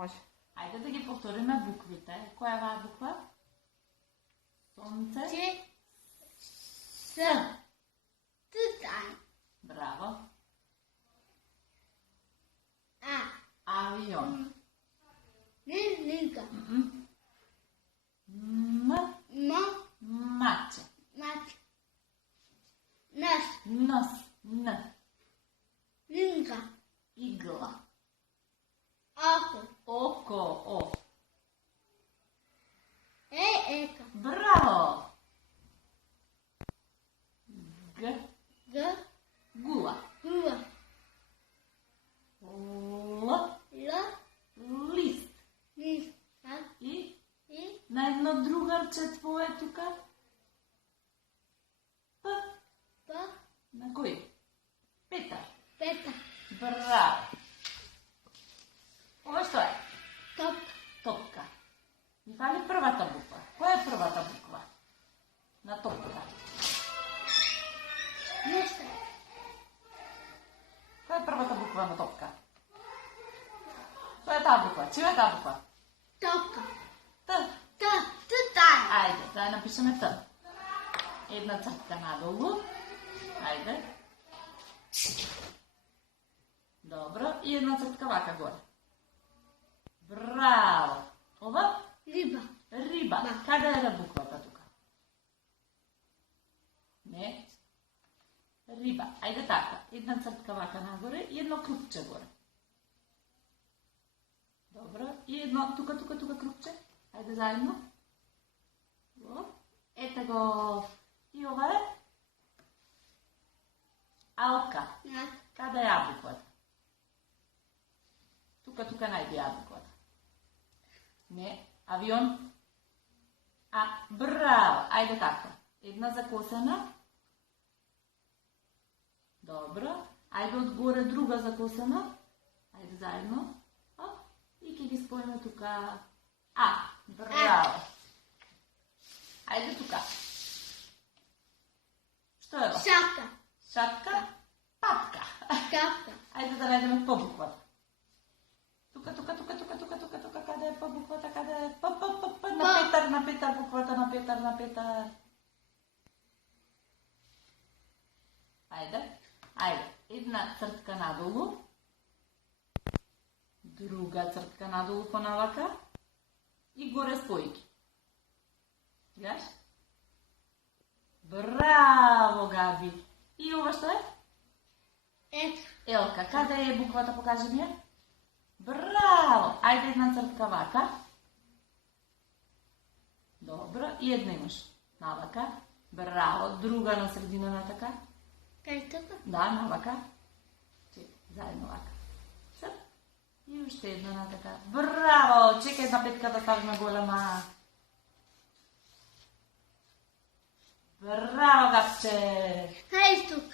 Може. Айде да ги повториме буквите. Коя е това буква? Сонце. Тътан. Браво. А. Авион. Линка. М. Маче. Мач. Нос. Нос. Н. Линка. Игла. Око. Око. О. Ека. Браво! Г. Г. Гула. Гула. Л. Л. Лист. Лис. И И. на едно другарче твое тука. П. П. На кој? Петар. Пета. Браво! Ова што е? Топка. Топка. Ни фали првата буква. Која е првата буква? На топката. Нешта. Која е првата буква на топка? Која е таа буква? Чија е таа буква? Топка. Т. Тътан. Ајде, да ја напишеме Т. Една цртка надолу. Ајде. Добро. И една цртка вака горе. Браво! Ова? Риба. Риба. Да. Каде е буквата тука? Не. Риба. Ајде така. Една цртка вака нагоре и едно крупче горе. Добро. И едно тука крупче. Ајде заедно. Ете го. И ова е? Алка. Каде е А буквата? Тука најди А буквата. Не. Авион. А, браво. Ајде така. Една закосена. Добро. Ајде одгоре друга закосена. Ајде заедно. И ќе ги споиме тука. А, браво. Ајде тука. Што е ова? Шапка. Шапка. Папка. Капка. Ајде да најдеме П буквата. Тука, каде е П буквата, каде е П, на Петар буквата, на Петар. Ајде, една цртка надолу, друга цртка надолу понавака и горе спојки. Видаш? Браво, Габи! И ова што е? Елка. Каде е буквата, покажи ми ја? Браво! Ајде една цртка вака. Добро. И една имаш навака. Браво. Друга на средина на така. Кај тука? Да, навака. Чекай, заедно вака. Срп. И уште една на така. Браво! Чекай една петка да ставиме голема. Браво, гапче! Хај тука.